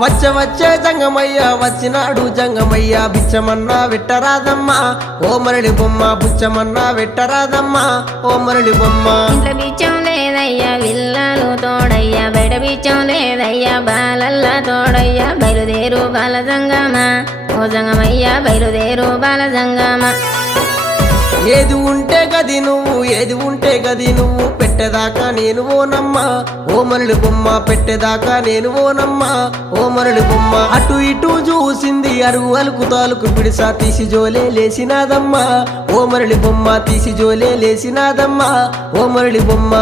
వచ్చే జంగమయ్య వచ్చినాడు జంగమయ్య బిచ్చమన్నా వెట్టరాదమ్మా ఓ మరళి బొమ్మ బుచ్చమన్నా వెట్టరాదమ్మా ఓ మరళి బొమ్మ. ఇంట్లో బిచ్చం లేదయ్యా విల్లాలు తోడయ్యా బయట బిచ్చం లేదయ్యా బాలల్లా తోడయ్యా బయలుదేరు బాల జంగమా ఓ జంగమయ్యా బయలుదేరు బాల జంగమా. ఏది ఉంటే గది నువ్వు ఏది ఉంటే గది నువ్వు పెట్టేదాకా నేను ఓనమ్మా ఓ మరళి బొమ్మ పెట్టేదాకా నేను ఓనమ్మా ఓ మరళి బొమ్మ. అటు ఇటు చూసింది అరుగు అలుకు తాలుకు పిడిసా తీసి జోలే లేసినాదమ్మా ఓ మరళి బొమ్మ తీసి జోలే లేసినాదమ్మా ఓ మరళి బొమ్మ.